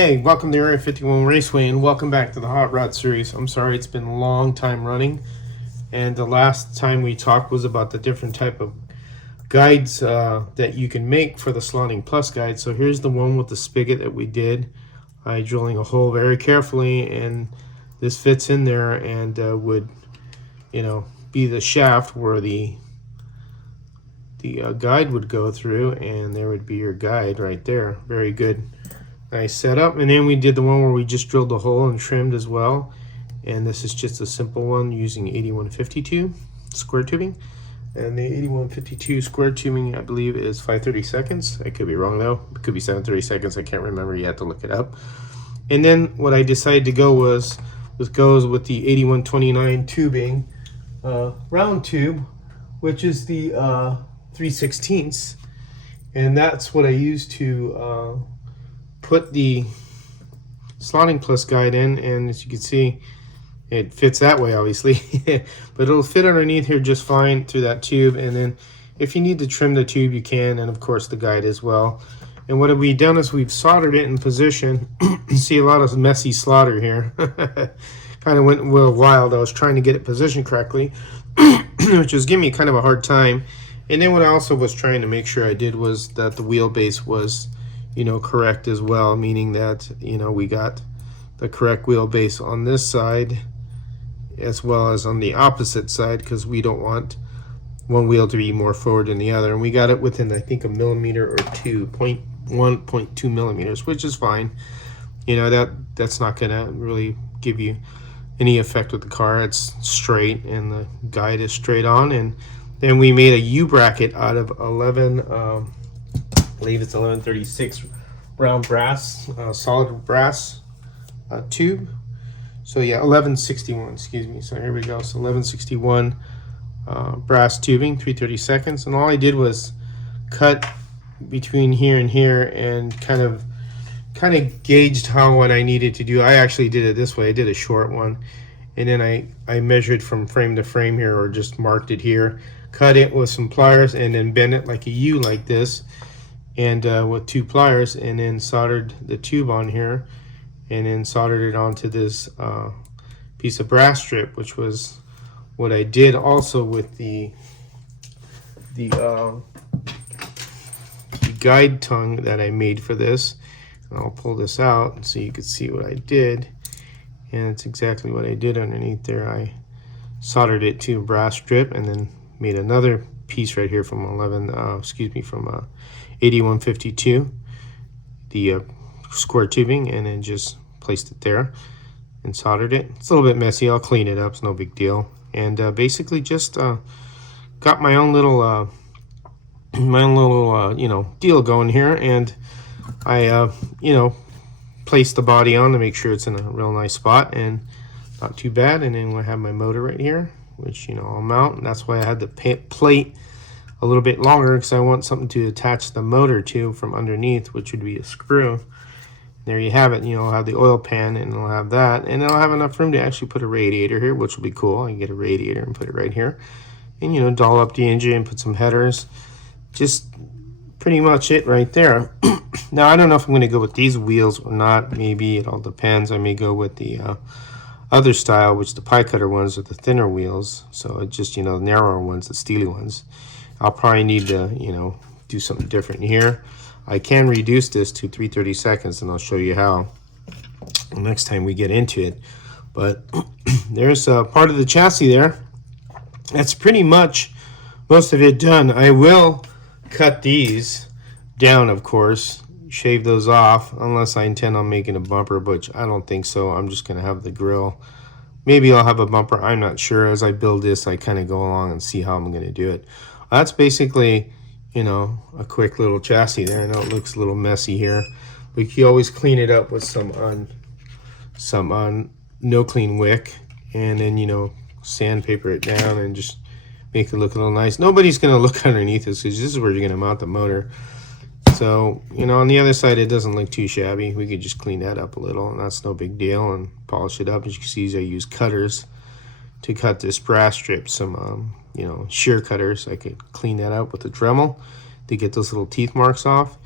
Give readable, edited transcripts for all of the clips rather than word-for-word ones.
Hey, welcome to Area 51 Raceway and welcome back to the Hot Rod series. I'm sorry it's been a long time running, and the last time we talked was about the different type of guides that you can make for the Slotting Plus guide. So here's the one with the spigot that we did by drilling a hole very carefully, and this fits in there and would, be the shaft where the guide would go through, and there would be your guide right there. Very good. Nice setup. And then we did the one where we just drilled the hole and trimmed as well, and this is just a simple one using 8152 square tubing, and the 8152 square tubing I believe is 530 seconds. I could be wrong though, it could be 730 seconds. I can't remember, you have to look it up. And then what I decided to go goes with the 8129 tubing, round tube, which is the 3/16, and that's what I used to put the Slotting Plus guide in, and as you can see it fits that way obviously but it'll fit underneath here just fine through that tube. And then if you need to trim the tube you can, and of course the guide as well. And what we've done is we've soldered it in position. You see a lot of messy slaughter here. Kind of went a little wild. I was trying to get it positioned correctly which was giving me kind of a hard time. And then what I also was trying to make sure I did was that the wheelbase was correct as well, meaning that we got the correct wheelbase on this side as well as on the opposite side, because we don't want one wheel to be more forward than the other. And we got it within, I think, a millimeter or 2.1, 0.2 millimeters, which is fine. That's not gonna really give you any effect with the car. It's straight and the guide is straight on. And then we made a U bracket out of 11 I believe it's 1136 round brass, solid brass tube. So yeah, 1161, excuse me. So here we go. So 1161 brass tubing, 330 seconds. And all I did was cut between here and here and kind of gauged what I needed to do. I actually did it this way. I did a short one, and then I measured from frame to frame here, or just marked it here, cut it with some pliers, and then bent it like a U like this, and with 2 pliers, and then soldered the tube on here, and then soldered it onto this piece of brass strip, which was what I did also with the guide tongue that I made for this. And I'll pull this out so you can see what I did, and it's exactly what I did underneath there. I soldered it to a brass strip and then made another piece right here from 8152, the square tubing, and then just placed it there and soldered it. It's a little bit messy. I'll clean it up. It's no big deal. And basically just got my own little deal going here. And I placed the body on to make sure it's in a real nice spot and not too bad. And then I have my motor right here, which I'll mount. And that's why I had the plate a little bit longer, because I want something to attach the motor to from underneath, which would be a screw. There you have it. I'll have the oil pan, and I'll have that, and I'll have enough room to actually put a radiator here, which will be cool. I can get a radiator and put it right here, and doll up the engine, put some headers. Just pretty much it right there. Now I don't know if I'm going to go with these wheels or not. Maybe it all depends. I may go with the other style, which the pie cutter ones are the thinner wheels, so it's just the narrower ones, the steely ones. I'll probably need to do something different here. I can reduce this to 330 seconds, and I'll show you how next time we get into it. But there's part of the chassis there. That's pretty much most of it done. I will cut these down, of course, shave those off, unless I intend on making a bumper, which I don't think so. I'm just going to have the grill. Maybe I'll have a bumper. I'm not sure. As I build this, I kind of go along and see how I'm going to do it. That's basically, a quick little chassis there. I know it looks a little messy here, but you always clean it up with some no clean wick, and then sandpaper it down and just make it look a little nice. Nobody's going to look underneath this, because this is where you're going to mount the motor. So on the other side it doesn't look too shabby. We could just clean that up a little, and that's no big deal, and polish it up. As you can see, I use cutters to cut this brass strip, some shear cutters. I could clean that out with a Dremel to get those little teeth marks off.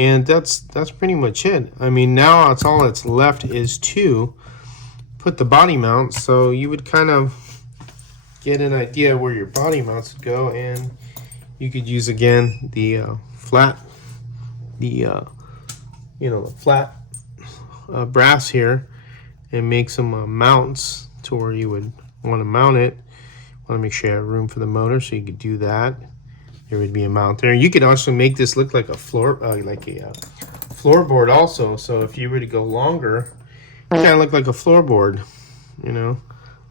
And that's pretty much it. I mean, now that's all that's left is to put the body mount. So you would kind of get an idea where your body mounts would go, and you could use again the flat, the the flat brass here, and make some mounts to where you would want to mount it. Want to make sure you have room for the motor, so you could do that. There would be a mount there. You could also make this look like a floorboard also. So if you were to go longer, it kind of look like a floorboard, a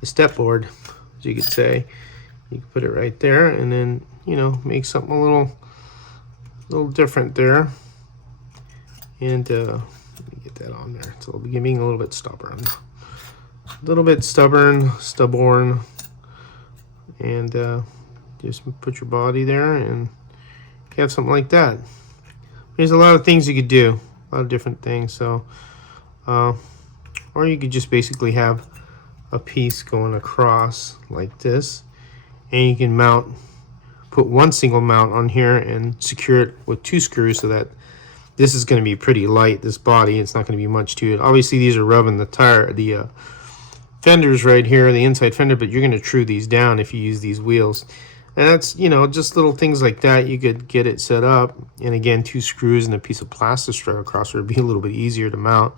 step board, as you could say. You could put it right there, and then make something a little different there. And let me get that on there. It's being a little bit stubborn, and just put your body there and have something like that. There's a lot of things you could do, a lot of different things. So, or you could just basically have a piece going across like this, and you can put one single mount on here and secure it with 2 screws, so that this is going to be pretty light, this body. It's not going to be much to it. Obviously, these are rubbing the fenders right here, the inside fender, but you're going to true these down if you use these wheels. And that's, just little things like that. You could get it set up, and again, 2 screws and a piece of plastic strut across would be a little bit easier to mount.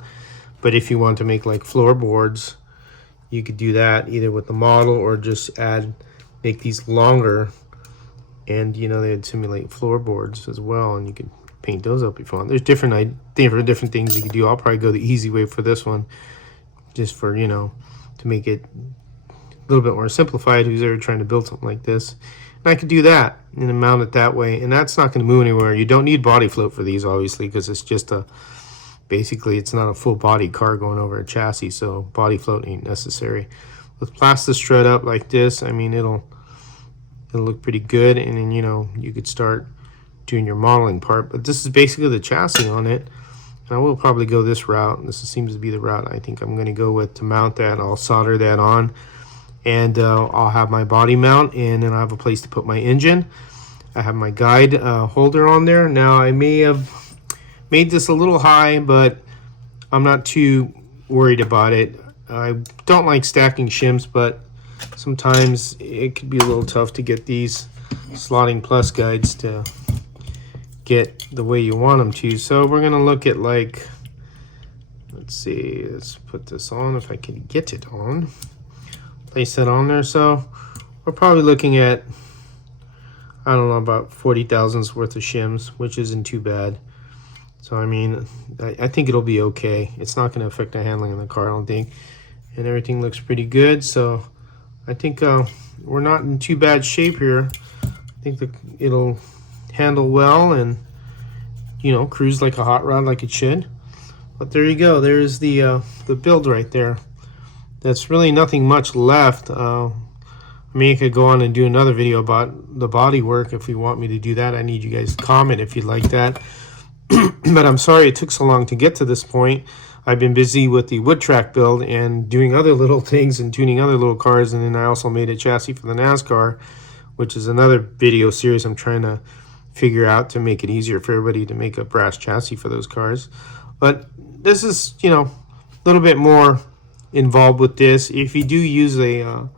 But if you want to make like floorboards, you could do that either with the model or just make these longer, and they would simulate floorboards as well, and you could paint those up if you want. There's different things you could do. I'll probably go the easy way for this one, just for to make it a little bit more simplified. Who's ever trying to build something like this? And I could do that and then mount it that way, and that's not going to move anywhere. You don't need body float for these, obviously, because it's just basically it's not a full body car going over a chassis, so body float ain't necessary. With plastic strut up like this, I mean, it'll look pretty good, and then you could start doing your modeling part. But this is basically the chassis on it, and I will probably go this route. This seems to be the route I think I'm going to go with to mount that. I'll solder that on, and I'll have my body mount, and then I have a place to put my engine. I have my guide holder on there. Now, I may have made this a little high, but I'm not too worried about it. I don't like stacking shims, but sometimes it could be a little tough to get these slotting plus guides to get the way you want them to. So we're going to look at, like, let's see, let's put this on if I can get it on. Place that on there. So we're probably looking at, I don't know, about 40 thousandths worth of shims, which isn't too bad. So I mean, I think it'll be okay. It's not going to affect the handling of the car, I don't think. And everything looks pretty good. So I think we're not in too bad shape here. I think it'll handle well and cruise like a hot rod, like it should. But there you go. There's the build right there. That's really nothing much left. I mean, I could go on and do another video about the body work if you want me to do that. I need you guys to comment if you'd like that. But I'm sorry it took so long to get to this point. I've been busy with the wood track build and doing other little things and tuning other little cars, and then I also made a chassis for the NASCAR, which is another video series I'm trying to figure out to make it easier for everybody to make a brass chassis for those cars. But this is, a little bit more involved with this. If you do use a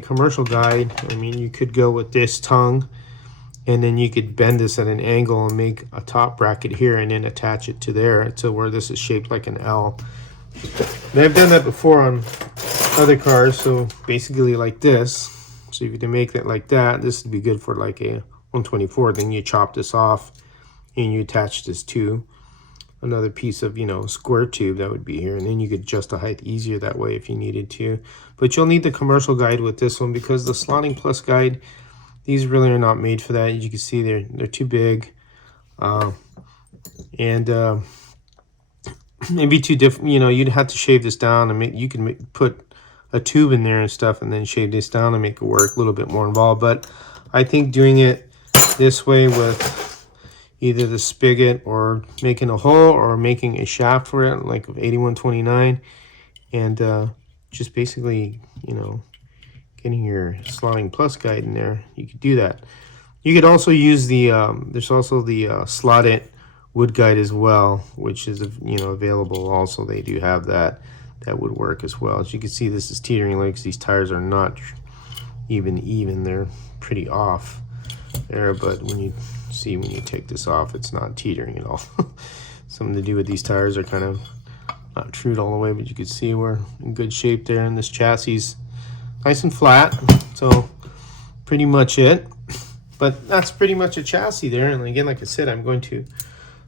commercial guide, I mean, you could go with this tongue, and then you could bend this at an angle and make a top bracket here, and then attach it to there to where this is shaped like an L. And I've done that before on other cars, so basically like this. So if you can make that like that, this would be good for like a 124. Then you chop this off and you attach this to another piece of square tube that would be here, and then you could adjust the height easier that way if you needed to. But you'll need the commercial guide with this one, because the slotting plus guide, these really are not made for that. As you can see, they're too big, and it'd be too different. You'd have to shave this down, and you can put a tube in there and stuff, and then shave this down and make it work a little bit more involved. But I think doing it this way with either the spigot or making a hole or making a shaft for it, like of 8129, and just basically, getting your slotting plus guide in there, you could do that. You could also use the, there's also the slot it wood guide as well, which is, you know, available also. They do have that. That would work as well. As you can see, this is teetering because these tires are not even. They're pretty off there, but when you take this off, it's not teetering at all. Something to do with these tires are kind of not trued all the way, but you can see we're in good shape there, and this chassis is nice and flat. So pretty much it. But that's pretty much a chassis there. And again, like I said, I'm going to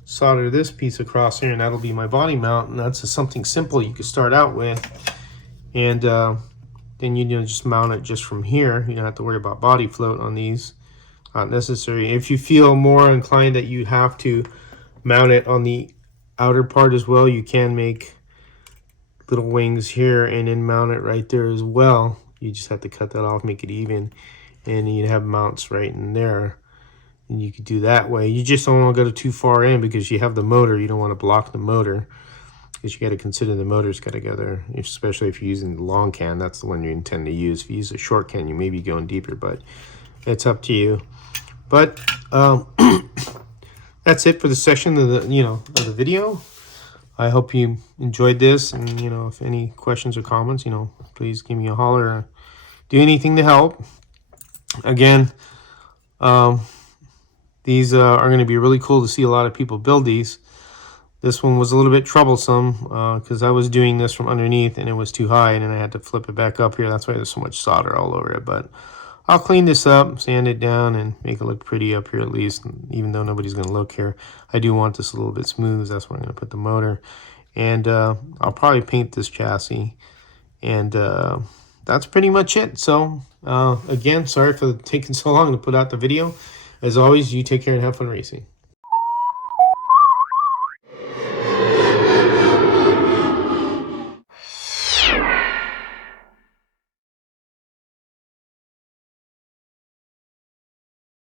solder this piece across here, and that'll be my body mount. And that's something simple you could start out with, and then you just mount it just from here. You don't have to worry about body float on these. Not necessary. If you feel more inclined that you have to mount it on the outer part as well, you can make little wings here and then mount it right there as well. You just have to cut that off, make it even, and you have mounts right in there. And you could do that way. You just don't want to go too far in because you have the motor. You don't want to block the motor, because you got to consider the motor's got to go there, especially if you're using the long can. That's the one you intend to use. If you use a short can, you may be going deeper, but it's up to you. But that's it for the section of the video. I hope you enjoyed this, and if any questions or comments, please give me a holler or do anything to help. Again, these are going to be really cool to see a lot of people build these. This one was a little bit troublesome because I was doing this from underneath and it was too high, and then I had to flip it back up here. That's why there's so much solder all over it. But I'll clean this up, sand it down, and make it look pretty up here at least, even though nobody's going to look here. I do want this a little bit smooth. That's where I'm going to put the motor. And I'll probably paint this chassis. And that's pretty much it. So, again, sorry for taking so long to put out the video. As always, you take care and have fun racing.